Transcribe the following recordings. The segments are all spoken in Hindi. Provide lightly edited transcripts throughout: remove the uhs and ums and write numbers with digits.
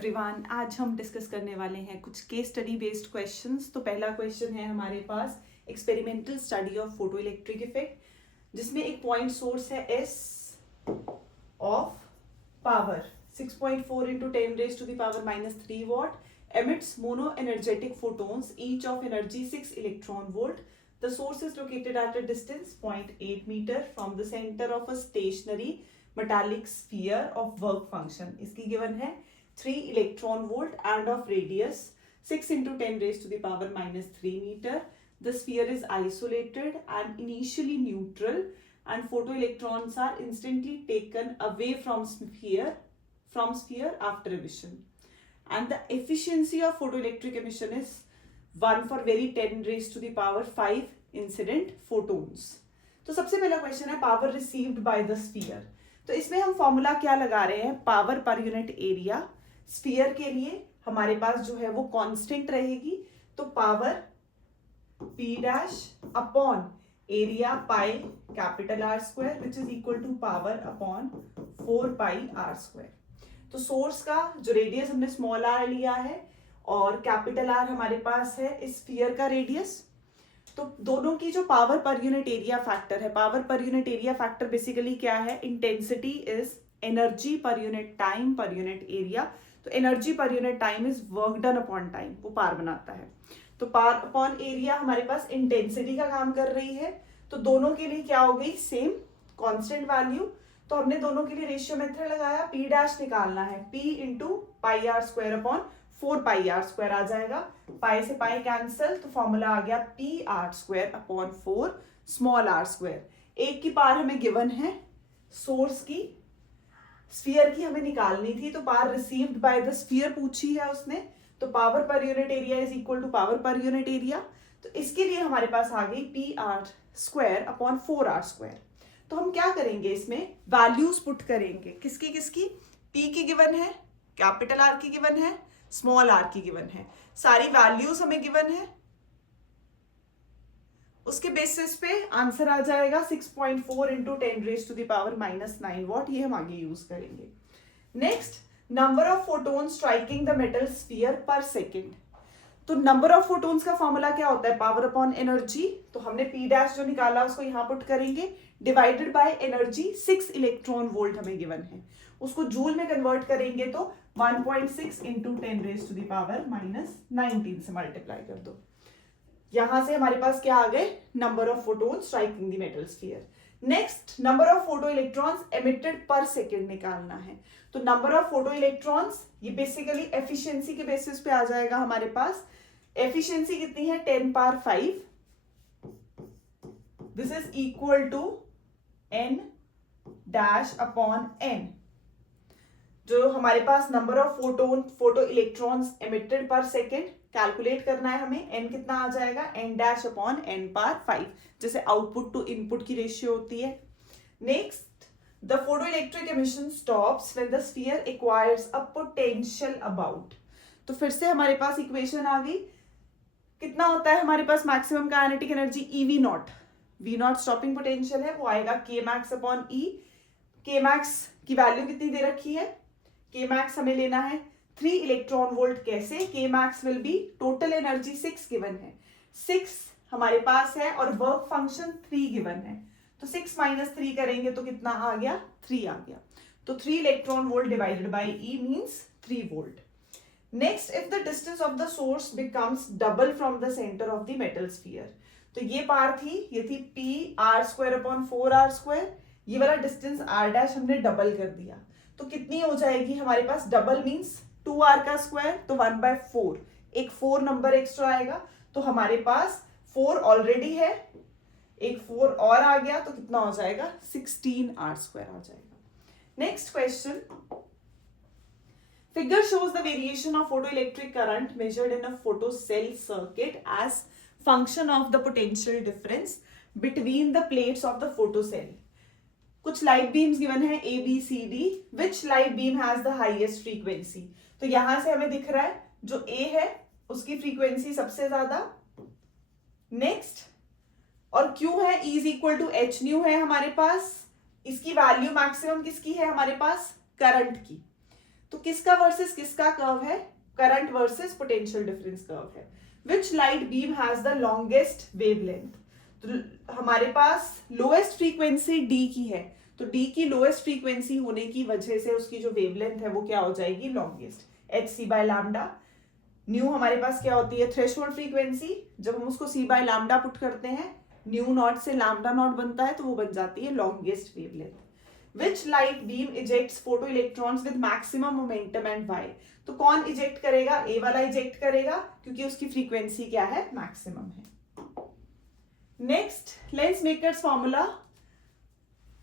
एवरीवन, आज हम डिस्कस करने वाले हैं कुछ केस स्टडी बेस्ड क्वेश्चंस। तो पहला क्वेश्चन है हमारे पास experimental study of photo electric effect, जिसमें एक पॉइंट सोर्स है S of power 6.4 into 10 raised to the power minus 3 watt emits mono energetic photons each of energy 6 electron volt. The source is located at a distance 0.8 meter from the center of a stationary metallic sphere of work function. इसकी given है 3 electron volt and of radius 6 into 10 raised to the power minus 3 meter. The sphere is isolated and initially neutral, and photoelectrons are instantly taken away from sphere after emission. And the efficiency of photoelectric emission is 1 for very 10 raised to the power 5 incident photons. तो सबसे पहला क्वेश्चन है power received by the sphere. तो इसमें हम फॉर्मूला क्या लगा रहे हैं, power per unit area. Sphere के लिए हमारे पास जो है वो कांस्टेंट रहेगी, तो power P dash upon area pi capital R square which is equal to power upon 4 pi are square. तो सोर्स का जो रेडियस हमने स्मॉल आर लिया है और कैपिटल आर हमारे पास है इस स्फीयर का रेडियस। तो दोनों की जो power per unit area factor है, power per unit area factor basically क्या है, intensity is energy per unit time per unit area. तो energy per unit time is work done upon time, वो पार बनाता है। तो पार अपॉन एरिया हमारे पास इंटेंसिटी का काम कर रही है। तो दोनों के लिए क्या हो गई, सेम कांस्टेंट वैल्यू। तो हमने दोनों के लिए रेशियो मेथड लगाया, पी डैश निकालना है, P into pi are square upon 4 pi are square आ जाएगा। पाई से पाई कैंसिल, तो फॉर्मूला आ गया P are square upon 4 small r square. एक की पार हमें गिवन है, सोर्स की, स्फीयर की हमें निकालनी थी। तो power received by the sphere पूछी है उसने, तो power per unit area is equal to power per unit area. तो इसके लिए हमारे पास आ गई P are square upon 4 R square. तो हम क्या करेंगे, इसमें वैल्यूज पुट करेंगे, किसकी किसकी, पी की गिवन है, कैपिटल आर की गिवन है, स्मॉल आर की गिवन है, सारी वैल्यूज हमें गिवन है। उसके बेसिस पे आंसर आ जाएगा 6.4 into 10 raise to the power minus 9 watt. ये हम आगे यूज करेंगे। Next, number of photon striking the metal sphere per second. तो नंबर ऑफ फोटोन्स का फॉर्मूला क्या होता है, पावर अपॉन एनर्जी। तो हमने पी डैश जो निकाला उसको यहां पुट करेंगे, divided by energy 6 electron volt हमें गिवन है, उसको जूल में कन्वर्ट करेंगे तो 1.6 into 10 raise to the power minus 19 से मल्टीप्लाई कर दो। यहां से हमारे पास क्या आ गए, number of photon striking the metal sphere. Next, number of photo electrons emitted per second निकालना है। तो नंबर ऑफ फोटो इलेक्ट्रॉन्स, ये बेसिकली एफिशिएंसी के बेसिस पे आ जाएगा हमारे पास। एफिशिएंसी कितनी है, 10 power 5। This is equal to n dash upon n। जो हमारे पास number of photo electrons emitted per second calculate करना है हमें, n कितना आ जाएगा, n dash upon n power 5, जैसे आउटपुट टू इनपुट की रेशियो होती है। Next, the photo electric emission stops when the sphere acquires a potential about. तो फिर से हमारे पास इक्वेशन आ गई, कितना होता है हमारे पास maximum kinetic energy, eV not, V not stopping potential है, वो आएगा के मैक्स अपॉन ई। के मैक्स की वैल्यू कितनी दे रखी है, के मैक्स हमें लेना है 3 इलेक्ट्रॉन वोल्ट। कैसे, के max will be total energy 6 given है, 6 हमारे पास है और वर्क फंक्शन 3 गिवन है। तो 6 माइनस 3 करेंगे तो कितना आ गया, 3 आ गया। तो 3 electron volt divided by E means 3 volt. Next, if the distance of the source becomes double from the centre of the metal sphere. तो ये पार थी, ये थी P are square upon 4 R square. ये वाला डिस्टेंस आर डैश हमने डबल कर दिया, तो कितनी हो जाएगी हमारे पास, डबल मीन्स 2r का स्क्वायर, तो 1/4, एक 4 नंबर एक्स्ट्रा आएगा। तो हमारे पास 4 ऑलरेडी है, एक 4 और आ गया, तो कितना हो जाएगा, 16r स्क्वायर आ जाएगा। Next question, figure shows the variation of photoelectric current measured in a photo cell circuit as function of the potential difference between the plates of the photo cell. कुछ लाइट बीम्स गिवन है A B C D, which light beam has the highest frequency. तो यहां से हमें दिख रहा है जो ए है उसकी फ्रीक्वेंसी सबसे ज्यादा। नेक्स्ट, और क्यू है E is equal to H nu है हमारे पास, इसकी वैल्यू मैक्सिमम किसकी है हमारे पास, करंट की। तो किसका वर्सेस किसका कर्व है? Current versus potential difference curve है। Which light beam has the longest wavelength? तो हमारे पास लोएस्ट फ्रीक्वेंसी डी की है, तो डी की लोएस्ट फ्रीक्वेंसी होने की वजह से उसकी जो वेवलेंथ है वो क्या हो जाएगी? Longest. H C by lambda. Nu हमारे पास क्या होती है? Threshold frequency. जब हम उसको सी बाय लैम्डा पुट करते हैं, न्यू नॉट से लैम्डा नॉट बनता है, तो वो बन जाती है longest wavelength. Which light beam ejects photo electrons with maximum momentum and why? तो कौन इजेक्ट करेगा? ए वाला इजेक्ट करेगा, क्योंकि उसकी फ्रीक्वेंसी क्या है? मैक्सिमम है। Next, lens makers formula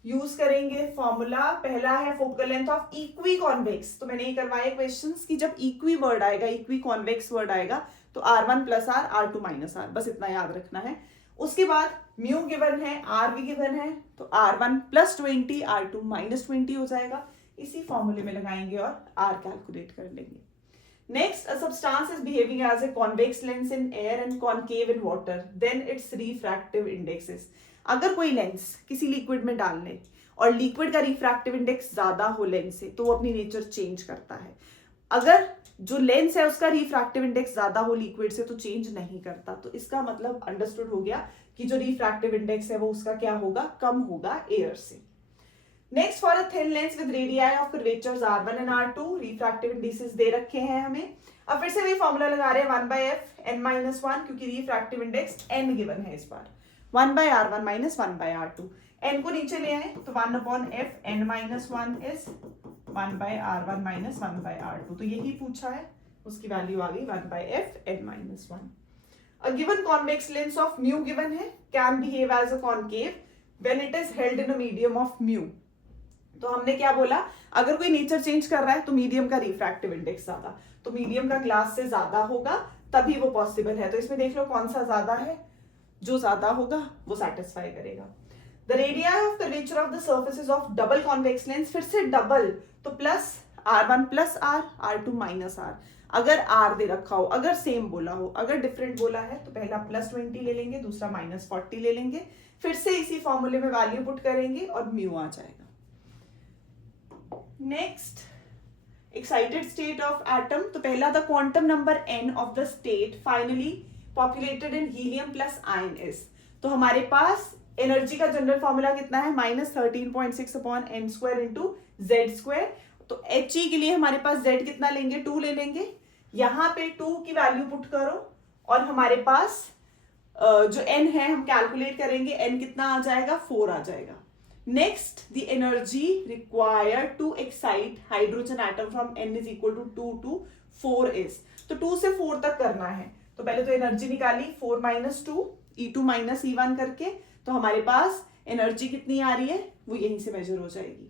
use करेंगे। फॉर्मूला पहला है focal length of equi convex. तो मैंने ये करवाए क्वेश्चंस कि जब इक्वी वर्ड आएगा, इक्वी कॉन्वेक्स वर्ड आएगा, तो R1 plus R, R2 minus are, बस इतना याद रखना है। उसके बाद म्यू गिवन है, आर भी गिवन है, तो R1 प्लस 20, R2 माइनस 20 हो जाएगा। इसी फॉर्मूले में लगाएंगे और आर कैलकुलेट कर लेंगे। Next, a substance is behaving as a convex lens in air and concave in water, then its refractive index is। अगर कोई लेंस किसी लिक्विड में डाल ले और लिक्विड का रिफ्रैक्टिव इंडेक्स ज्यादा हो लेंस से, तो वो अपनी नेचर चेंज करता है। अगर जो लेंस है उसका रिफ्रैक्टिव इंडेक्स ज्यादा हो लिक्विड से, तो चेंज नहीं करता। तो इसका मतलब अंडरस्टूड हो गया कि जो रिफ्रैक्टिव इंडेक्स है वो उसका क्या होगा? कम होगा एयर से। Next, for a thin lens with radii of curvatures R1 and R2, refractive indices दे रखे हैं हमें। अब फिर से वही फॉर्मूला लगा रहे हैं 1/f n-1, क्योंकि रिफ्रैक्टिव इंडेक्स n गिवन है इस बार। 1/R1 माइनस 1/R2, n को नीचे ले आए तो 1/f n-1 is 1/R1 minus 1/R2। तो यही पूछा है, उसकी वैल्यू आ गई 1/f n-1। A given convex lens of mu given है, can behave as a concave when it is held in a medium of mu। तो हमने क्या बोला? अगर कोई नेचर चेंज कर रहा है तो मीडियम का रिफ्रैक्टिव इंडेक्स ज्यादा, तो मीडियम का ग्लास से ज्यादा होगा, तभी वो पॉसिबल है। तो इसमें देख लो कौन सा ज्यादा है, जो ज्यादा होगा वो सेटिस्फाई करेगा। The radii of curvature of the surfaces of double convex lens, फिर से डबल, तो plus R1 plus R, R2 minus R. अगर R दे रखा हो, अगर सेम बोला हो, अगर डिफरेंट बोला है, तो पहला प्लस 20 ले लेंगे, दूसरा माइनस 40 ले लेंगे, फिर से इसी फॉर्मूले में वैल्यू पुट करेंगे और म्यू आ जाएगा। Next, excited state of atom. तो पहला the quantum number n of the state finally populated in helium plus ion is. तो हमारे पास एनर्जी का जनरल फॉर्मूला कितना है? -13.6 upon n square into Z square. तो He के लिए हमारे पास z कितना लेंगे? 2 ले लेंगे। यहाँ पे 2 की वैल्यू पुट करो और हमारे पास जो n है हम कैलकुलेट करेंगे, n कितना आ जाएगा? 4 आ जाएगा। Next, the energy required to excite hydrogen atom from n is equal to 2 to 4 is. तो 2 से 4 तक करना है, तो पहले तो एनर्जी निकाली 4 - 2 E2 - E1 करके, तो हमारे पास एनर्जी कितनी आ रही है वो यहीं से मेजर हो जाएगी।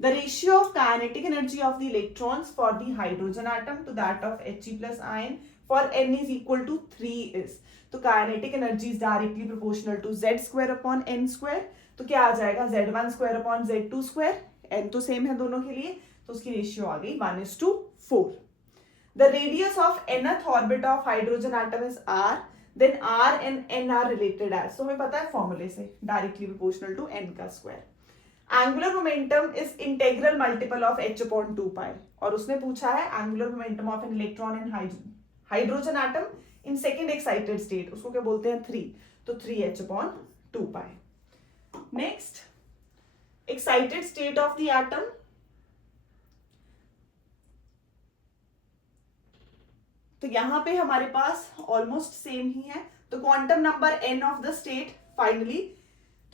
The ratio of kinetic energy of the electrons for the hydrogen atom to that of He plus ion for n is equal to 3 is. तो kinetic energy is directly proportional to z square upon n square. तो क्या आ जाएगा? Z1 square upon Z2 square, n तो सेम है दोनों के लिए, तो उसकी रेशियो आ गई 1:4। The radius of nth orbit of hydrogen atom is r, then r and n are related as, तो हमें पता है फॉर्मूले से, directly proportional to n का square. Angular momentum is integral multiple of h upon 2 pi, और उसने पूछा है angular momentum of an electron in hydrogen atom in second excited state, उसको क्या बोलते हैं? 3, तो 3h upon 2 pi। Next, excited state of the atom। तो यहां पे हमारे पास ऑलमोस्ट सेम ही है, तो quantum number n of the state finally,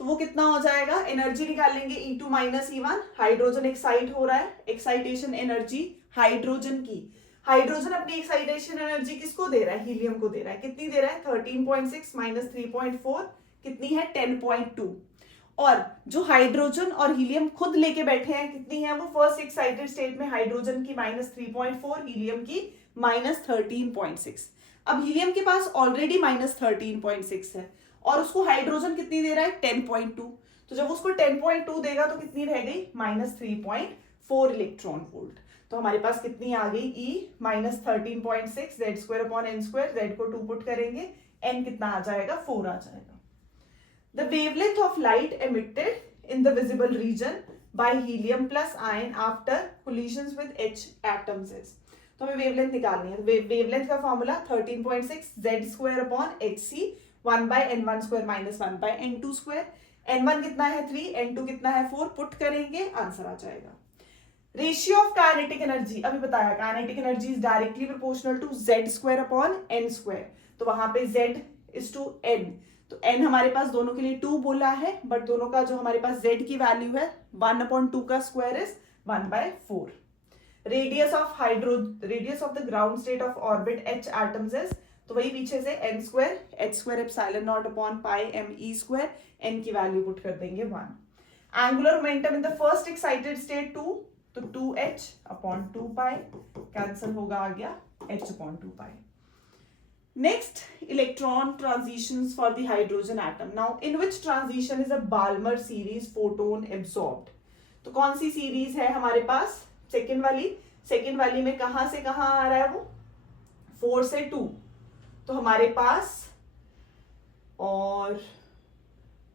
तो वो कितना हो जाएगा? एनर्जी निकाल लेंगे E2 - E1, हाइड्रोजन एक्साइट हो रहा है, एक्साइटेशन एनर्जी हाइड्रोजन की। हाइड्रोजन अपनी एक्साइटेशन एनर्जी किसको दे रहा है? हीलियम को दे रहा है। कितनी दे रहा है? 13.6 - 3.4 कितनी है? 10.2। और जो हाइड्रोजन और हीलियम खुद लेके बैठे हैं कितनी है वो? फर्स्ट एक्साइटेड स्टेट में हाइड्रोजन की -3.4, हीलियम की -13.6। अब हीलियम के पास ऑलरेडी -13.6 है और उसको हाइड्रोजन कितनी दे रहा है? 10.2। तो जब उसको 10.2 देगा तो कितनी रह गई? -3.4 इलेक्ट्रॉन वोल्ट। तो हमारे पास कितनी आ गई? E -13.6 Z square upon n square, Z को 2 पुट करेंगे, n कितना आ जाएगा? 4 आ जाएगा। The wavelength of light emitted in the visible region by helium plus ion after collisions with H atoms is. तो हमें वेवलेंथ निकालनी है। वेवलेंथ का formula 13.6 Z square upon HC 1 by N1 square minus 1 by N2 square. N1 कितना है 3, N2 कितना है 4, पुट करेंगे आंसर आ जाएगा। रेशियो ऑफ काइनेटिक एनर्जी अभी बताया, kinetic energy is directly proportional to Z square upon N square. तो वहां पे Z इज टू N, तो N हमारे पास दोनों के लिए 2 बोला है, बट दोनों का जो हमारे पास Z की वैल्यू है 1/2 का square is 1/4। Radius of the ground state of orbit H atoms is, तो वही पीछे से N square H square epsilon not upon pi ME square, N की वैल्यू पुट कर देंगे 1। Angular momentum in the first excited state 2, तो 2H अपॉन 2 पाई कैंसिल होगा, आ गया H upon 2 pi. Next, electron transitions for the hydrogen atom. Now in which transition is a Balmer series photon absorbed. तो कौन सी सीरीज है हमारे पास, सेकेंड वाली में कहां से कहां आ रहा है वो, 4 से 2, तो हमारे पास और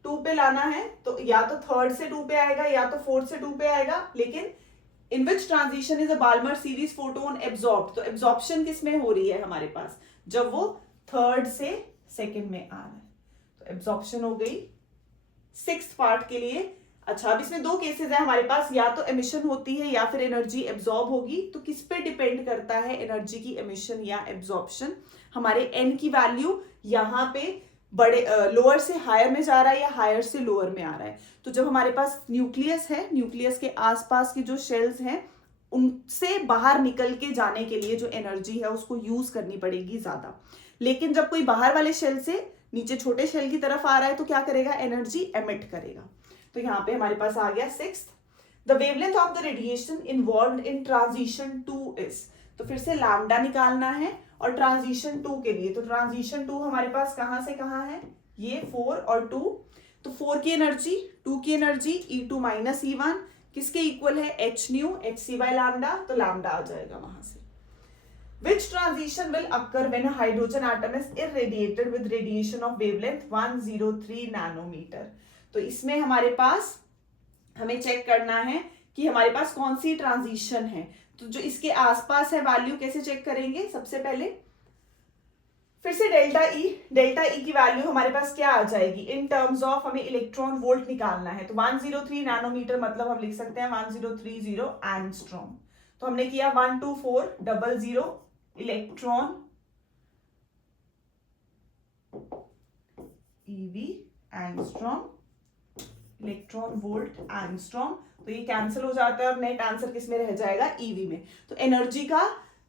2 पे लाना है, तो या तो 3rd से 2 पे आएगा या तो 4th से 2 पे आएगा। लेकिन in which transition is a Balmer series photon absorbed, तो एब्सॉर्प्शन किस में हो रही है हमारे पास, जब वो 3rd से 2nd में आ रहा है, तो एब्सॉर्प्शन हो गई 6th पार्ट के लिए। अच्छा, अब इसमें 2 केसेस है हमारे पास, या तो एमिशन होती है या फिर एनर्जी एब्सॉर्ब होगी। तो किस पे डिपेंड करता है एनर्जी की एमिशन या एब्सॉर्प्शन, हमारे N की वैल्यू यहाँ पे बड़े लोअर से हायर में जा रहा है या हायर से लोअर में आ रहा है। तो जब हमारे पास न्यूक्लियस है, न्यूक्लियस के आसपास की जो शेल्स हैं उनसे बाहर निकल के जाने के लिए जो एनर्जी है उसको यूज करनी पड़ेगी ज्यादा। लेकिन जब कोई बाहर वाले शेल से नीचे छोटे शेल की तरफ आ रहा है तो क्या करेगा, एनर्जी एमिट करेगा। तो यहाँ पे हमारे पास आ गया 6th, the wavelength of the radiation involved in transition 2 is, तो फिर से लैम्डा निकालना है और ट्रांजिशन 2 के लिए, तो ट्रांजिशन 2 हमारे पास कहां से कहां है, ये 4 और 2, तो 4 की एनर्जी 2 की एनर्जी E2 माइनस E1 किसके इक्वल है, H new HC by lambda, तो लैम्डा आ जाएगा वहां से। Which transition will occur when a hydrogen atom is irradiated with radiation of wavelength 103 nanometre. तो इसमें हमारे पास हमें चेक करना है कि हमारे पास कौन सी ट्रांजिशन है। तो जो इसके आसपास है वैल्यू कैसे चेक करेंगे, सबसे पहले फिर से डेल्टा ई की वैल्यू हमारे पास क्या आ जाएगी, इन टर्म्स ऑफ हमें इलेक्ट्रॉन वोल्ट निकालना है। तो 103 नैनोमीटर मतलब हम लिख सकते हैं 1030 एंगस्ट्रॉम। तो हमने किया 12400 electron EV angstrom, electron volt angstrom, तो ये कैंसिल हो जाता है और नेट आंसर किस में रह जाएगा, ईवी में। तो एनर्जी का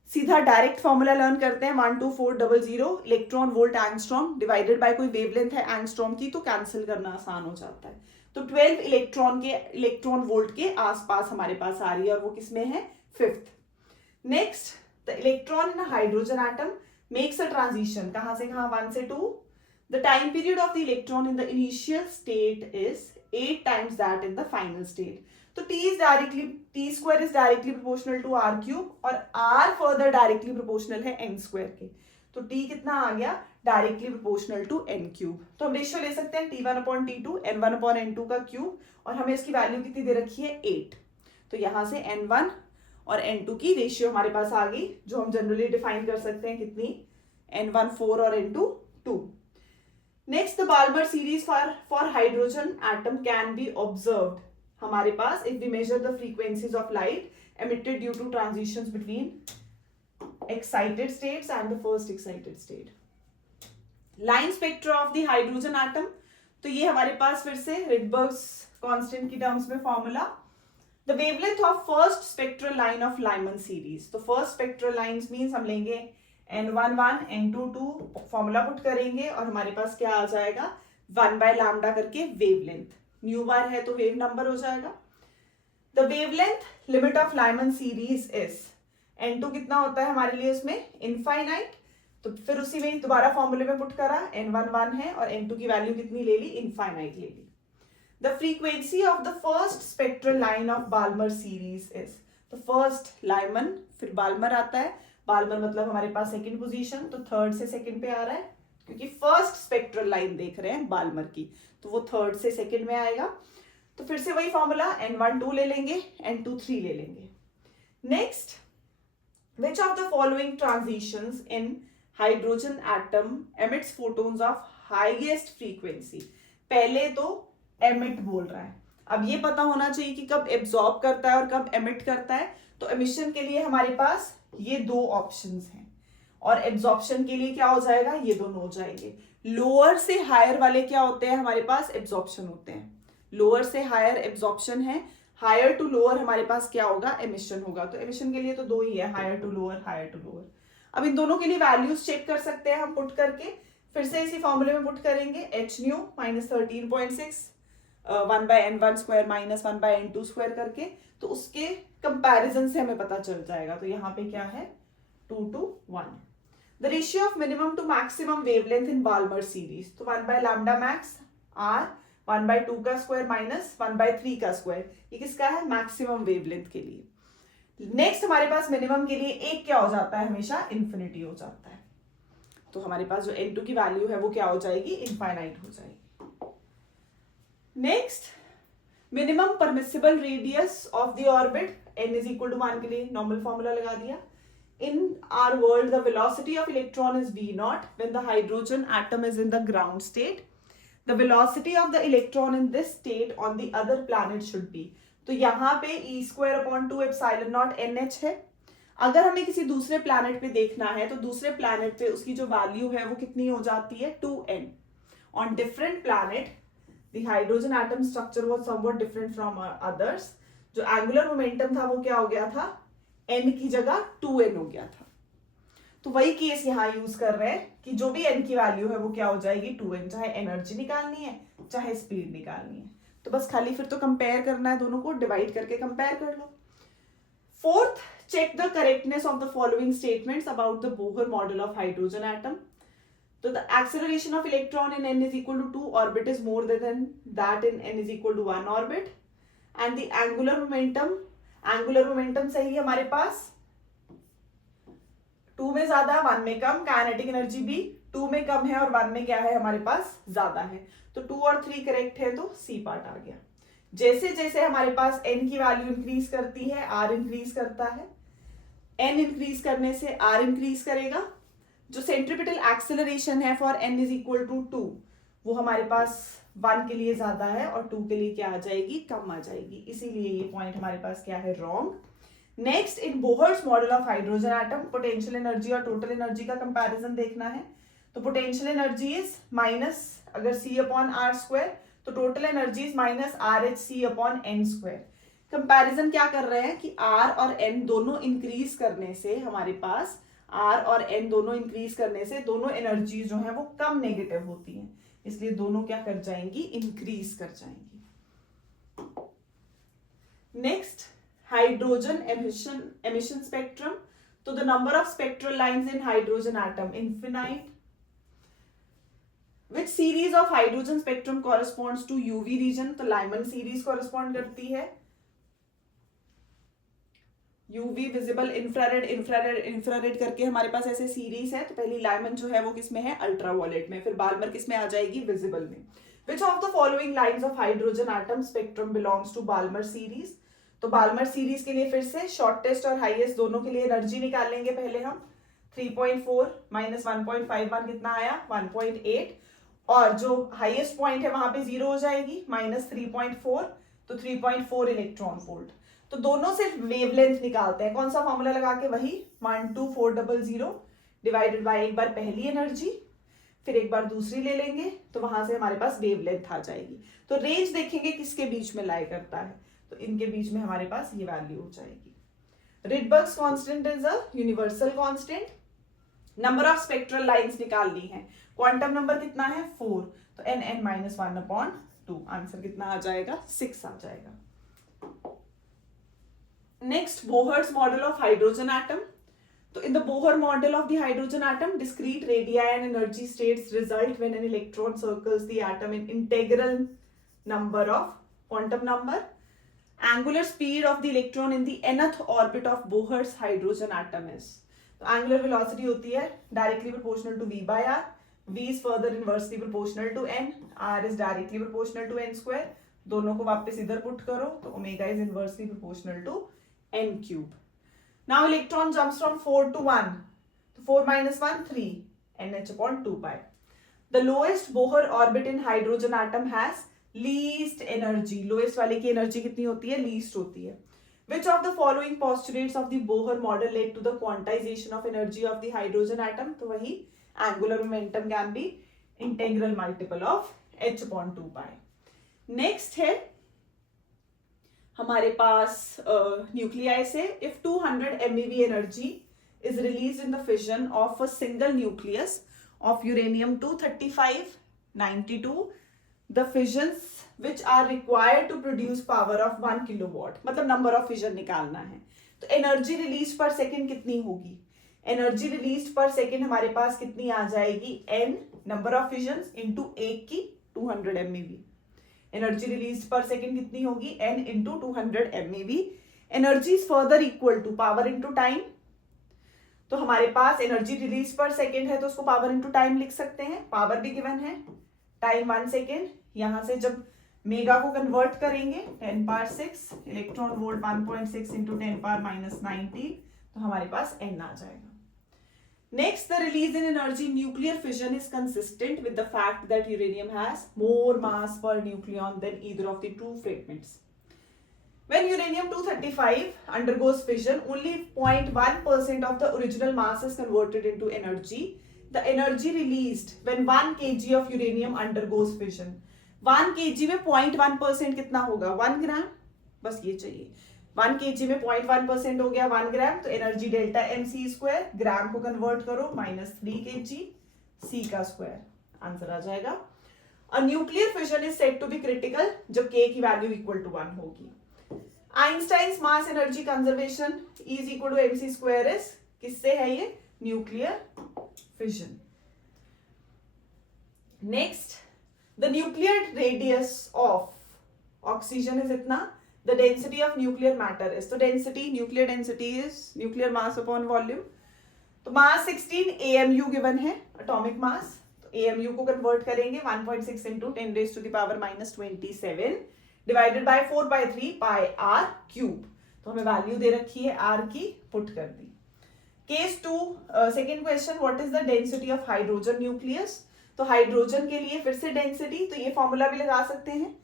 सीधा डायरेक्ट फॉर्मूला लर्न करते हैं, 12400 electron volt angstrom divided by कोई वेवलेंथ है एंगस्ट्रॉम की, तो कैंसिल करना आसान हो जाता है। तो 12 इलेक्ट्रॉन वोल्ट के आसपास हमारे पास आ रही है और वो किसमें है, 5th। Next, the electron in hydrogen atom makes a transition, कहां से कहां, 1 से 2। The time period of the electron in the initial state is 8 times that in the final state. तो T square is directly proportional to R cube और R further directly proportional है N square के। तो T कितना आ गया, directly proportional to N cube। तो हम रेशियो ले सकते हैं T1/T2 N1/N2 का क्यूब, और हमें इसकी वैल्यू कितनी दे रखी है, 8। तो यहाँ से N1 और N2 की रेशियो हमारे पास आ गई, जो हम जनरली डिफाइन कर सकते हैं कितनी, N1 4 और N2 2। Next, the Balmer series for hydrogen atom can be observed हमारे पास if we measure the frequencies of light emitted due to transitions between excited states and the first excited state. Line spectra of the hydrogen atom, तो ये हमारे पास फिर से Rydberg's constant की टर्म्स में formula, the wavelength of first spectral line of Lyman series। तो first spectral lines means हम लेंगे N11 N22 फॉर्मूला पुट करेंगे और हमारे पास क्या आ जाएगा, 1/λ करके वेवलेंथ, न्यू बार है तो वेव नंबर हो जाएगा। The wavelength limit of Lyman series is, N2 कितना होता है हमारे लिए उसमें, इनफाइनाइट। तो फिर उसी में दोबारा फॉर्मूले में पुट करा, N11 है और N2 की वैल्यू कितनी ले ली, इनफाइनाइट ले ली। The frequency of the first spectral line of Balmer series is, तो फर्स्ट लाइमन फिर बाल्मर आता है, बाल्मर मतलब हमारे पास सेकंड पोजीशन, तो 3rd से 2nd पे आ रहा है क्योंकि फर्स्ट स्पेक्ट्रल लाइन देख रहे हैं बाल्मर की, तो वो 3rd से 2nd में आएगा। तो फिर से वही फॉर्मूला n1 2 ले लेंगे, n2 3 ले लेंगे. Next, which of the following transitions in hydrogen atom emits photons of highest frequency? पहले तो emit बोल रहा है. अब ये पता होना चाहिए कि कब एब्जॉर्ब करता है और कब emit करता है. तो एमिशन के लिए हमारे पास ये दो ऑप्शंस हैं और एब्जॉर्प्शन के लिए क्या हो जाएगा, ये दोनों हो जाएंगे. लोअर से हायर वाले क्या होते हैं, हमारे पास एब्जॉर्प्शन होते हैं. लोअर से हायर एब्जॉर्प्शन है, हायर टू लोअर हमारे पास क्या होगा, एमिशन होगा. तो एमिशन के लिए तो दो ही है, higher to lower, higher to lower. अब इन दोनों के लिए वैल्यूज चेक कर सकते हैं हम पुट करके. फिर से इसी फॉर्मूले में पुट करेंगे. H new -13.6 1/n1 square -1/n2 square करके. तो उसके कंपैरिजन से हमें पता चल जाएगा. तो यहाँ पे क्या है, 2 to 1. The ratio of minimum to maximum wavelength in Balmer series. तो 1/λ मैक्स r 1/2 का स्क्वायर -1/3 का स्क्वायर. ये किसका है, मैक्सिमम वेवलेंथ के लिए. नेक्स्ट हमारे पास मिनिमम के लिए एक क्या हो जाता है, हमेशा इन्फिनिटी हो जाता है. तो हमारे पास जो n2 की वैल्यू है वो क्या हो जाएगी, इनफाइनाइट हो जाएगी. Next, minimum permissible radius of the orbit n is equal to 1 के लिए नॉर्मल फॉर्मूला लगा दिया. In our world, the velocity of electron is v naught when the hydrogen atom is in the ground state. The velocity of the electron in this state on the other planet should be. तो यहाँ पे e²/2 एप्सिलॉन नॉट NH है. अगर हमें किसी दूसरे प्लैनेट पे देखना है तो दूसरे प्लैनेट पे उसकी जो वैल्यू है वो कितनी हो जाती है, 2n. On different planet, the hydrogen atom structure was somewhat different from others. जो एंगुलर मोमेंटम था वो क्या हो गया था, n की जगह 2n हो गया था. तो वही केस यहाँ यूज कर रहे हैं कि जो भी n की वैल्यू है वो क्या हो जाएगी, 2n. चाहे एनर्जी निकालनी है चाहे स्पीड निकालनी है. तो बस खाली फिर तो कंपेयर करना है, दोनों को डिवाइड करके कंपेयर कर लो. Fourth, check the correctness of the following statements about the Bohr model of hydrogen atom. तो the acceleration of electron in n is equal to 2 orbit is more than that in n is equal to 1 orbit. And the angular momentum सही है हमारे पास, 2 में ज्यादा 1 में कम. काइनेटिक एनर्जी भी 2 में कम है और 1 में क्या है हमारे पास, ज्यादा है. तो 2 और 3 करेक्ट है, तो सी पार्ट आ गया. जैसे जैसे हमारे पास n की वैल्यू इंक्रीज करती है r इंक्रीज करता है. n इंक्रीज करने से r इंक्रीज करेगा. जो सेंट्रीपिटल एक्सेलरेशन है for n is equal to 2 वो हमारे पास 1 के लिए ज्यादा है और 2 के लिए क्या आ जाएगी, कम आ जाएगी. इसीलिए ये पॉइंट हमारे पास क्या है, wrong. Next, in Bohr's model of hydrogen atom potential energy और टोटल एनर्जी का कंपैरिजन देखना है. तो पोटेंशियल एनर्जी इज माइनस अगर c/r² तो total energy is -rhc/n². Comparison क्या कर रहे हैं कि r और n दोनों इंक्रीज करने से हमारे पास r और n दोनों इंक्रीज करने से दोनों एनर्जी जो है वो कम नेगेटिव होती हैं, इसलिए दोनों क्या कर जाएंगी, इंक्रीज कर जाएंगी. Next, hydrogen emission spectrum. तो the number of spectral lines in hydrogen atom infinite. Which series of hydrogen spectrum corresponds to UV region. तो लाइमन सीरीज कॉरेस्पॉन्ड करती है. यूवी, विजिबल, इंफ्रारेड, इंफ्रारेड करके हमारे पास ऐसे सीरीज है. तो पहली लाइमन जो है वो किसमें है, अल्ट्रावायलेट में. फिर बाल्मर किसमें आ जाएगी, विजिबल में. Which of the following lines of hydrogen atom spectrum belongs to Balmer series. तो बाल्मर सीरीज के लिए फिर से शॉर्टेस्ट और हाईएस्ट दोनों के लिए एनर्जी निकाल लेंगे पहले हम. 3.4 -1.51 कितना आया, 1.8. और जो हाईएस्ट पॉइंट है वहां पे 0 हो जाएगी, -3.4. तो 3.4 इलेक्ट्रॉन वोल्ट. तो दोनों सिर्फ वेवलेंथ निकालते हैं. कौन सा फॉर्मूला लगा के, वही 12400 डिवाइडेड बाय एक बार पहली एनर्जी फिर एक बार दूसरी ले लेंगे. तो वहां से हमारे पास वेवलेंथ आ जाएगी. तो रेंज देखेंगे किसके बीच में लाई करता है, तो इनके बीच में हमारे पास ये वैल्यू हो जाएगी. Rydberg's constant is a universal constant. Number of spectral lines निकालनी है. क्वांटम नंबर कितना है, 4. तो n(n-1/2). आंसर कितना आ जाएगा, 6 आ जाएगा. Next, Bohr's model of hydrogen atom. तो in the Bohr model of the hydrogen atom discrete radii and energy states result when an electron circles the atom in integral number of quantum number. Angular speed of the electron in the nth orbit of Bohr's hydrogen atom is. तो angular velocity होती है directly proportional to v by r. v is further inversely proportional to n. r is directly proportional to n square. दोनों को वापस इधर पुट करो तो omega is inversely proportional to n cube. Now electron jumps from 4 to 1, तो 4 minus 1 3 nh/2 pi. The lowest Bohr orbit in hydrogen atom has least energy. lowest वाले की एनर्जी कितनी होती है? least होती है. Which of the following postulates of the Bohr model led to the quantization of energy of the hydrogen atom? तो वही angular momentum can be integral multiple of h/2 pi. Next है हमारे पास न्यूक्लियाई से. If 200 MeV energy is released in the fission of a single nucleus of uranium-235 92, the fissions which are required to produce power of 1 kilowatt, मतलब नंबर ऑफ फिजन निकालना है. तो एनर्जी रिलीज पर सेकेंड कितनी होगी? एनर्जी रिलीज पर सेकेंड हमारे पास कितनी आ जाएगी? n number of fissions into एक की 200 MeV. Energy release per second कितनी होगी? n into 200 MeV. Energy is further equal to power into time. तो हमारे पास एनर्जी रिलीज पर सेकेंड है तो उसको पावर इंटू टाइम लिख सकते हैं. पावर भी गिवन है, टाइम 1 सेकेंड. यहां से जब मेगा को कन्वर्ट करेंगे 10 power 6 electron volt 1.6 into 10 power -90, तो हमारे पास n आ जाएगा. Next, the release in energy nuclear fission is consistent with the fact that uranium has more mass per nucleon than either of the two fragments. When uranium-235 undergoes fission, only 0.1% of the original mass is converted into energy. The energy released when 1 kg of uranium undergoes fission. 1 kg में 0.1% कितना होगा? 1 ग्राम. बस ये चाहिए. 1 kg में 0.1% हो गया 1 ग्राम. तो एनर्जी डेल्टा mc², ग्राम को कन्वर्ट करो -3 kg c का स्क्वायर. आंसर आ जाएगा. A nuclear fission is said to be critical जब k की वैल्यू इक्वल टू 1 होगी. Einstein's mass energy conservation is equal to mc² is किससे है ये? Nuclear fission. Next, the nuclear radius of oxygen is इतना. The density of nuclear matter is, तो density, nuclear density is nuclear mass upon volume. तो mass 16 AMU given है, atomic mass. तो AMU को convert करेंगे 1.6 into 10 raised to the power -27 divided by 4/3 pi r cube. तो हमें वैल्यू दे रखी है r की, पुट कर दी. Case 2, second question, what is the density of hydrogen nucleus? तो हाइड्रोजन के लिए फिर से डेंसिटी, तो ये फॉर्मूला भी लगा सकते हैं.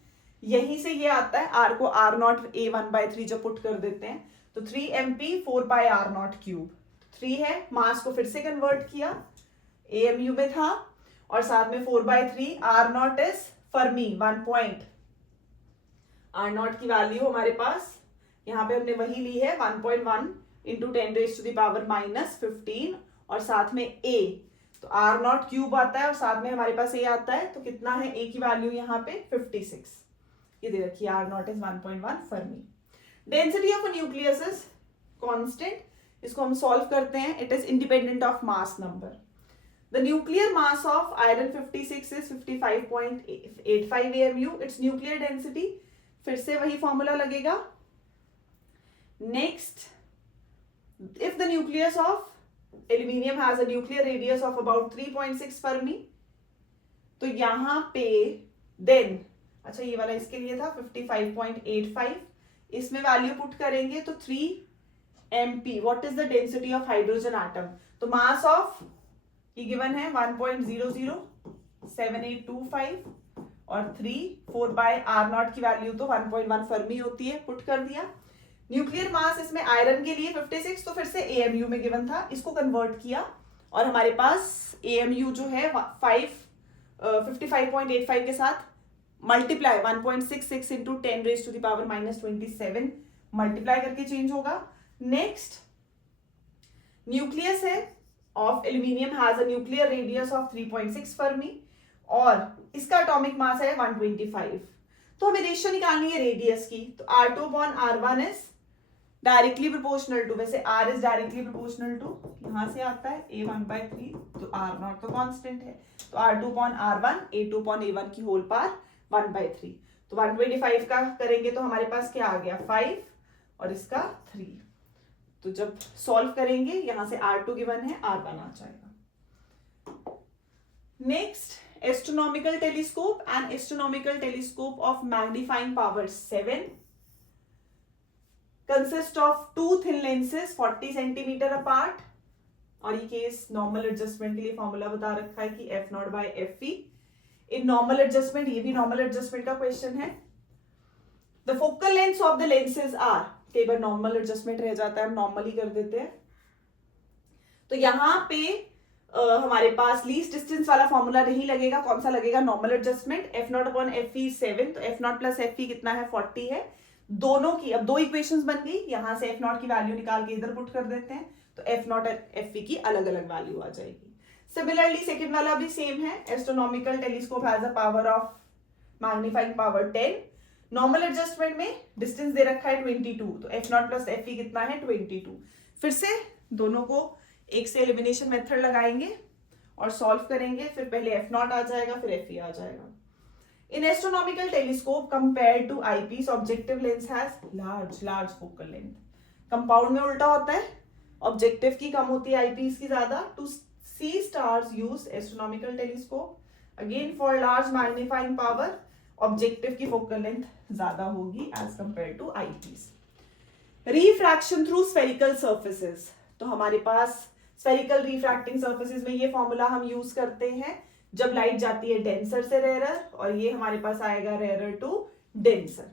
यहीं से ये आता है, r को r0 a1/3 जब पुट कर देते हैं तो 3 mp 4 pi r0 क्यूब. 3 है, मास को फिर से कन्वर्ट किया, AMU में था, और साथ में 4/3 r0 is Fermi 1 point. r0 की वैल्यू हमारे पास यहाँ पे हमने वही ली है 1.1 into 10 raised to the power -15 और साथ में a. तो r0 क्यूब आता है और साथ में हमारे पास a आता है. तो कितना है a की वैल्यू यहाँ पे? 56. ये दे रखी है r0 is 1.1 Fermi. Density of a nucleus is constant. इसको हम सॉल्व करते हैं. It is independent of mass number. The nuclear mass of iron 56 is 55.85 AMU. It's nuclear density, फिर से वही फॉर्मूला लगेगा. Next, if the nucleus of aluminium has a nuclear radius of about 3.6 Fermi, तो यहां पे देन, अच्छा ये वाला इसके लिए था 55.85, इसमें वैल्यू पुट करेंगे तो 3 mp. What is the density of hydrogen atom? तो मास ऑफ ये गिवन है 1.007825 और 4 by r0 की वैल्यू तो 1.1 फर्मी होती है, पुट कर दिया. न्यूक्लियर मास इसमें आयरन के लिए 56, तो फिर से AMU में गिवन था, इसको कन्वर्ट किया और हमारे पास AMU जो है 55.85 के साथ multiply 1.66 into 10 raised to the power -27 multiply करके चेंज होगा. नेक्स्ट, न्यूक्लियस है of aluminium has a nuclear radius of 3.6 Fermi और इसका एटॉमिक मास है 125. तो हमें रेशियो निकालनी है रेडियस की. तो r2/r1 is directly proportional to, वैसे r is directly proportional to, यहां से आता है a1/3, तो r0 तो कांस्टेंट है. तो r2/r1 a2/a1 की होल पावर 1/3. तो 125 का करेंगे तो हमारे पास क्या आ गया? 5 और इसका 3. तो जब सॉल्व करेंगे यहां से r2 गिवन है, r1 आ जाएगा. Next, astronomical telescope and astronomical telescope of magnifying power 7 consist of two thin lenses 40 centimeter apart. और ये केस नॉर्मल एडजस्टमेंट के लिए फॉर्मूला बता रखा है कि F not by F E in normal adjustment. ये भी नॉर्मल एडजस्टमेंट का क्वेश्चन है. The focal length of the lenses are, कई बार नॉर्मल एडजस्टमेंट रह जाता है, हम नॉर्मली कर देते हैं. तो यहाँ पे हमारे पास लीस्ट डिस्टेंस वाला फॉर्मूला नहीं लगेगा. कौन सा लगेगा? Normal adjustment. F not upon F E 7, तो F not plus F E कितना है? 40 है. दोनों की अब दो इक्वेशंस बन गई. यहां से एफ नॉट की वैल्यू निकाल के इधर पुट कर देते हैं, तो एफ नॉट एफ ई की अलग अलग वैल्यू आ जाएगी. सिमिलरली सेकंड वाला भी सेम है. Astronomical telescope has a power of magnifying power 10. Normal adjustment में डिस्टेंस दे रखा है 22, तो F not plus F E कितना है? 22. फिर से दोनों को एक से एलिमिनेशन मेथड लगाएंगे और सॉल्व करेंगे. फिर पहले एफ नॉट आ जाएगा, फिर एफ ई आ जाएगा. In astronomical telescope compared to eyepiece, objective lens has large focal length. Compound में उल्टा होता है, ऑब्जेक्टिव की कम होती है, eyepiece की ज्यादा. To see stars use astronomical telescope. Again for large magnifying power, objective की focal length ज्यादा होगी as compared to eyepiece. Refraction through spherical surfaces. तो हमारे पास spherical refracting surfaces में ये फॉर्मूला हम यूज करते हैं जब लाइट जाती है डेंसर से रेयरर, और ये हमारे पास आएगा रेयरर टू डेंसर.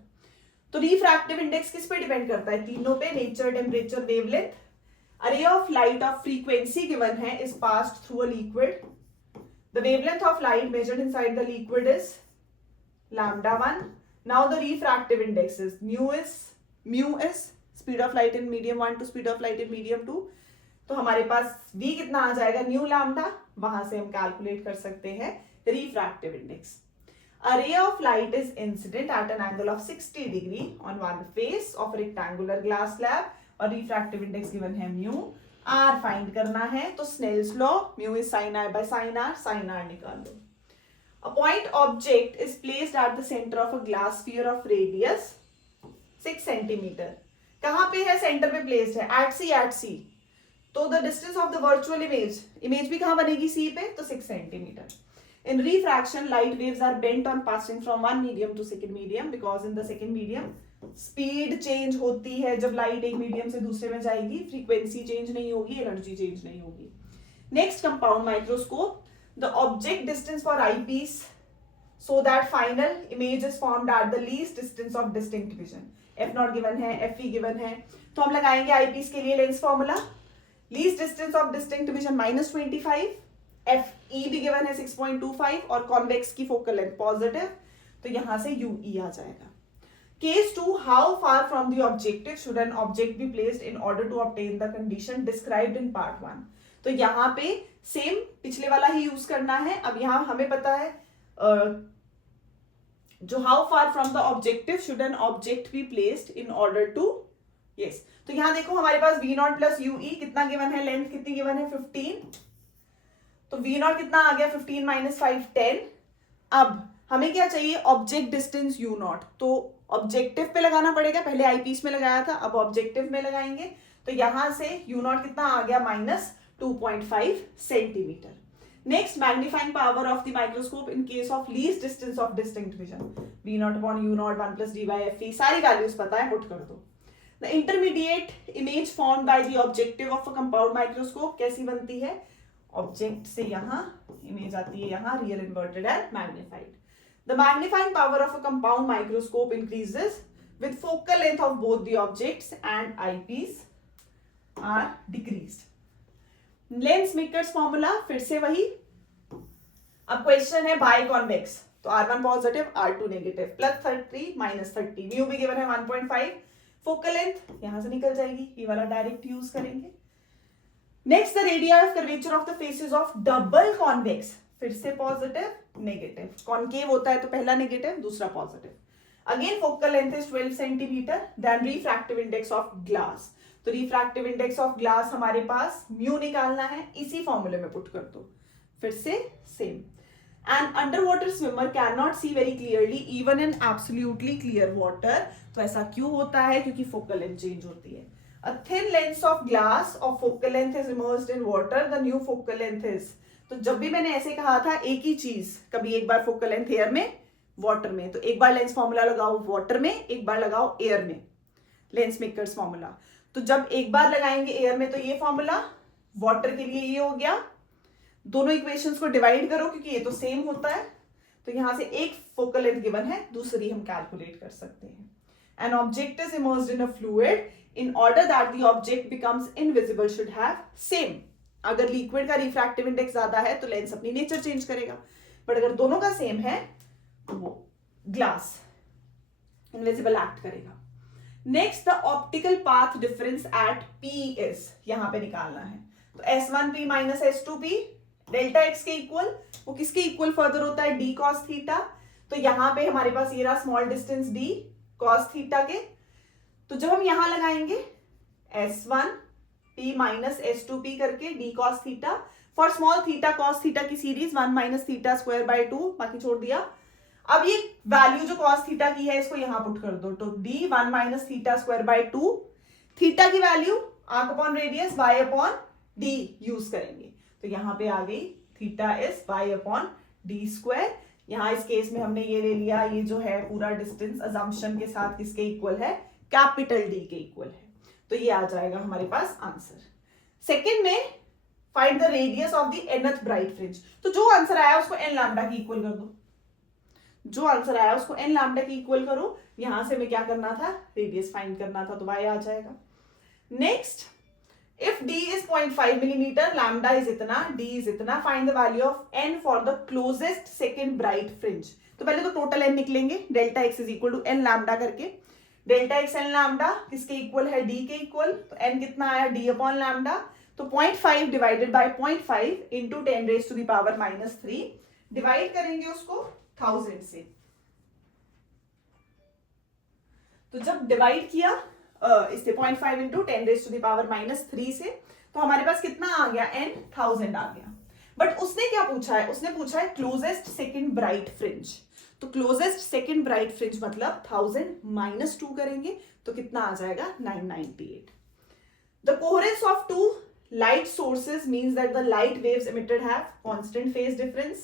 तो रिफ्रैक्टिव इंडेक्स किस पे डिपेंड करता है? तीनों पे. Nature, temperature, wavelength. A ray of light of frequency given है is passed through a liquid. The wavelength of light measured inside the liquid is λ1. Now the refractive index is mu is speed of light in medium 1 to speed of light in medium 2. तो हमारे पास v कितना आ जाएगा? Nu lambda. वहां से हम कैलकुलेट कर सकते हैं refractive index. A ray of light is incident at an angle of 60 degree on one face of a rectangular glass slab और refractive index given है mu. R फाइंड करना है, तो Snell's law mu is sin I by sin R निकाल लो. A point object is placed at the center of a glass sphere of radius 6 centimeter. कहाँ पे है? सेंटर पे प्लेस्ड है. at C. तो the distance of the virtual image भी कहां बनेगी? सी पे, तो 6 centimetre. In refraction light waves are bent on passing from one medium to second medium, because in the second medium speed change होती है. जब लाइट एक मीडियम से दूसरे में जाएगी, फ्रीक्वेंसी चेंज नहीं होगी, एनर्जी चेंज नहीं होगी. Next, compound microscope. The object distance for eyepiece so that final image is formed at the least distance of distinct vision. F not given है, एफ ई गिवन है, तो हम लगाएंगे आई पीस के लिए lens formula. Least distance of distinct vision -25, F E भी गिवन है 6.25 और कॉन्वेक्स की फोकल लेंथ पॉजिटिव, तो यहां से यू ई आ जाएगा. Case 2, how far from the objective should an object be placed in order to obtain the condition described in part 1. तो यहाँ पे सेम पिछले वाला ही यूज करना है. अब यहाँ हमें पता है जो how far from the objective should an object be placed in order to, yes. तो यहां देखो हमारे पास v not plus U E कितना गिवन है? लेंथ कितनी गिवन है? 15. तो v नॉट कितना आ गया? 15 माइनस 5 10. अब हमें क्या चाहिए? Object distance u not. तो ऑब्जेक्टिव पे लगाना पड़ेगा, पहले आई पीस में लगाया था, अब ऑब्जेक्टिव में लगाएंगे. तो यहां से u नॉट कितना आ गया? -2.5 centimetre. Next, magnifying power of the microscope in case of least distance of distinct vision. v not upon you not 1 plus D by F ई, सारी वैल्यूज पता है, पुट कर दो. The intermediate image formed by the objective of a compound microscope कैसी बनती है? ऑब्जेक्ट से यहाँ इमेज आती है, यहाँ real inverted and magnified. The magnifying power of a compound microscope increases with focal length of both the objects and eyepiece are decreased. Lens makers formula फिर से वही. अब क्वेश्चन है बाई कॉन्वेक्स, तो R1 positive R2 negative, +30 -30, mu भी गिवन है 1.5. फोकल लेंथ यहां से निकल जाएगी, ये वाला डायरेक्ट यूज करेंगे. Next, the radius of curvature of the faces of double convex, फिर से पॉजिटिव नेगेटिव. कॉन्केव होता है तो पहला नेगेटिव, दूसरा positive. Again focal length is 12 centimetre. Then refractive index of glass, तो रिफ्रैक्टिव इंडेक्स ऑफ ग्लास हमारे पास म्यू निकालना है, इसी फॉर्मूले में पुट कर दो. फिर से same. An underwater swimmer cannot see very clearly even in absolutely clear water. तो ऐसा क्यों होता है? क्योंकि focal length change होती है. A thin lens of glass of focal length is immersed in water. The new focal length is तो जब भी मैंने ऐसे कहा था एक ही चीज, कभी एक बार फोकल लेंथ एयर में, वाटर में, तो एक बार लेंस फॉर्मूला लगाओ वाटर में, एक बार लगाओ एयर में, लेंस मेकर्स फॉर्मूला। तो जब एक बार लगाएंगे एयर में तो ये फॉर्मूला, वाटर के लिए ये हो गया, दोनों इक्वेशंस को डिवाइड करो क्योंकि ये तो सेम होता है, तो यहां से एक फोकल लेंथ गिवन है, दूसरी हम कैलकुलेट कर सकते हैं। An object is immersed in a fluid in order that the object becomes invisible should have same. अगर लिक्विड का रिफ्रैक्टिव इंडेक्स ज्यादा है तो लेंस अपनी नेचर चेंज करेगा, बट अगर दोनों का सेम है तो वो ग्लास इनविजिबल एक्ट करेगा। Next, the optical path difference at P is, यहां पे निकालना है। तो S1p minus S2p delta x के इक्वल, वो किसके इक्वल फर्दर होता है, d cos थीटा। तो यहां पे हमारे पास ये रहा small distance d cos theta के। तो जब हम यहां लगाएंगे S1p माइनस S2p करके d cos theta for small theta cos theta की series 1 minus theta square by 2, बाकी छोड़ दिया। अब ये वैल्यू जो cos थीटा की है इसको यहां पुट कर दो, तो d 1 minus theta square by 2, theta की value arc upon radius y upon d use करेंगे, तो यहां पे आ गई theta is y upon d square. यहां इस केस में हमने ये ले लिया, ये जो है पूरा डिस्टेंस अजम्पशन के साथ किसके इक्वल है, कैपिटल D के इक्वल है, तो ये आ जाएगा हमारे पास आंसर। सेकंड में find the radius of the nth bright fringe, तो जो आंसर आया उसको n लैम्डा की इक्वल कर दो, जो आंसर आया उसको n लैम्डा की इक्वल करो। यहां से हमें क्या करना था, रेडियस फाइंड करना था, तो y आ जाएगा। Next, if d is 0.5 millimetre, lambda is इतना, d इज इतना, find the value of n for the closest second bright fringe. तो पहले तो टोटल n निकलेंगे, delta x is equal to n lambda करके, डेल्टा x n लैम्डा किसके इक्वल है, d के इक्वल, तो n कितना आया, d अपॉन लैम्डा। तो 0.5 divided by 0.5 into 10 raise to the power -3, divide करेंगे उसको 1000 से। तो जब डिवाइड किया इससे 0.5 into 10 raise to the power -3 से, तो हमारे पास कितना आ गया, n 1000 आ गया। बट उसने क्या पूछा है, उसने पूछा है क्लोजेस्ट सेकंड ब्राइट फ्रिंज। तो क्लोजेस्ट सेकंड ब्राइट फ्रिंज मतलब 1000 माइनस 2 करेंगे तो कितना आ जाएगा, 998। The coherence of two light sources means that the light waves emitted have constant phase difference.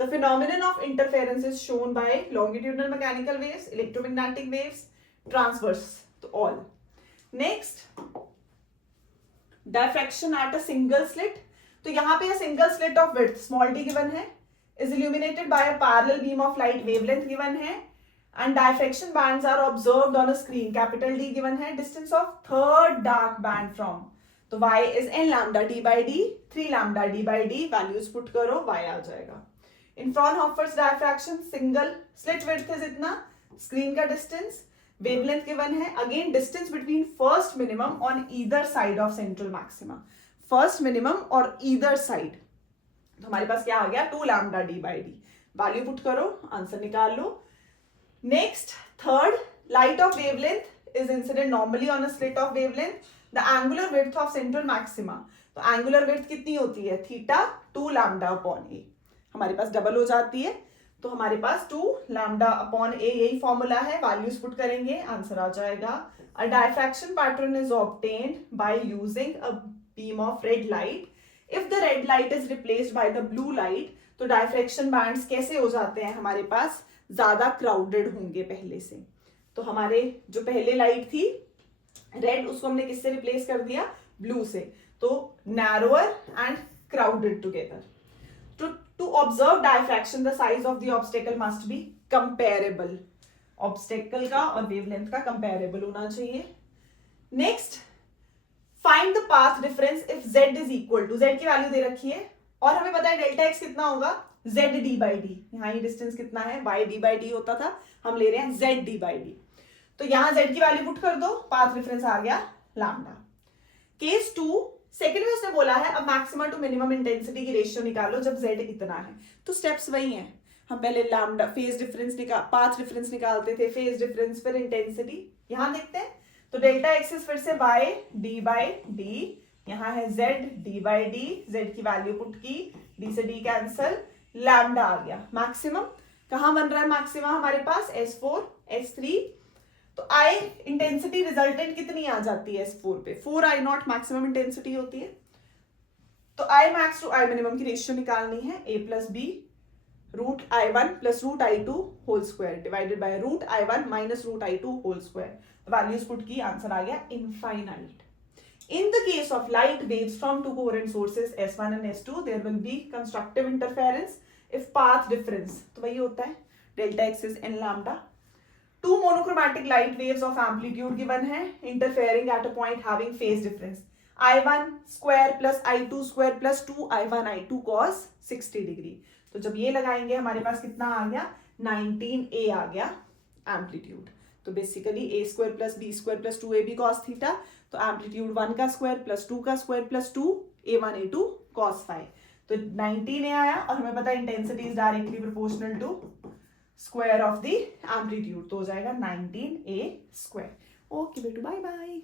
The phenomenon of interference is shown by longitudinal mechanical waves, electromagnetic waves, transverse, to all. Next, diffraction at a single slit. तो यहाँ पे a single slit of width small d given है, is illuminated by a parallel beam of light, wavelength given है, and diffraction bands are observed on a screen, capital D given है, distance of third dark band from, तो y is n lambda d by d, 3 lambda d by d, values put करो, y आ जाएगा। In Fraunhofer's diffraction, single slit width is इतना, स्क्रीन का डिस्टेंस, वेवलेंथ गिवन है, again distance between first minimum on either side of central maxima, first minimum और ईदर साइड, तो हमारे पास क्या आ गया, 2 lambda d by d, value put करो, आंसर निकाल लो। Next, third, light of wavelength is incident normally on a slit of wavelength, the angular width of central maxima, तो एंगुलर विड्थ कितनी होती है, थीटा 2 लैम्डा अपॉन ए, हमारे पास डबल हो जाती है, तो हमारे पास 2 लैम्डा अपॉन ए, यही फॉर्मूला है, वैल्यूज पुट करेंगे, आंसर आ जाएगा। A diffraction pattern is obtained by using a beam of red light, if the red light is replaced by the blue light, तो डायफ्रैक्शन बैंड्स कैसे हो जाते हैं, हमारे पास ज्यादा क्राउडेड होंगे पहले से। तो हमारे जो पहले लाइट थी रेड, उसको हमने किससे रिप्लेस कर दिया, ब्लू से, तो narrower and crowded together. To observe diffraction the size of the obstacle must be comparable, obstacle का और वेवलेंथ का कंपेरेबल होना चाहिए। Next, find the path difference if z is equal to, z की वैल्यू दे रखी है और हमें पता है डेल्टा x कितना होगा, z d by d, यहाँ ये डिस्टेंस कितना है, y d by d होता था, हम ले रहे हैं z d by d, तो यहां z की वैल्यू पुट कर दो, पाथ डिफरेंस आ गया लैम्डा। केस 2, सेकंड में उसने बोला है अब मैक्सिमम टू मिनिमम इंटेंसिटी की रेशियो निकालो जब z इतना है, तो स्टेप्स वही हैं, हम पहले lambda phase difference path difference निकालते थे, फेज डिफरेंस फिर इंटेंसिटी, यहां देखते हैं, तो डेल्टा एक्सिस फिर से y d by d, यहाँ है z d by d, z की वैल्यू पुट की, d से d कैंसल, लैम्डा आ गया। मैक्सिमम कहां बन रहा है, मैक्सिमम हमारे पास S4 S3, तो I इंटेंसिटी रिजल्टेंट कितनी आ जाती है S4 पे, 4 I0 मैक्सिमम इंटेंसिटी होती है, तो I max to I minimum की रेशियो निकालनी है, a plus B root I1 plus root I2 whole square divided by root I1 minus root I2 whole square. Values put की, आंसर आ गया infinite. In the case of light waves from two coherent sources S1 and S2, there will be constructive interference if path difference, तो वही होता है delta x is n lambda. Two monochromatic light waves of amplitude given है interfering at a point having phase difference I1 square plus I2 square plus 2 I1 I2 cos 60 degree. तो जब ये लगाएंगे हमारे पास कितना आ गया, 19a आ गया एम्पलीट्यूड। तो basically a square plus b square plus 2ab cos theta, तो एम्पलीट्यूड 1 का स्क्वायर प्लस 2 का square plus 2 a1 a2 cos phi. तो 19a आया और हमें पता है intensity is directly proportional to square of the amplitude, तो हो जाएगा 19a स्क्वायर। ओके बेटू, बाय बाय।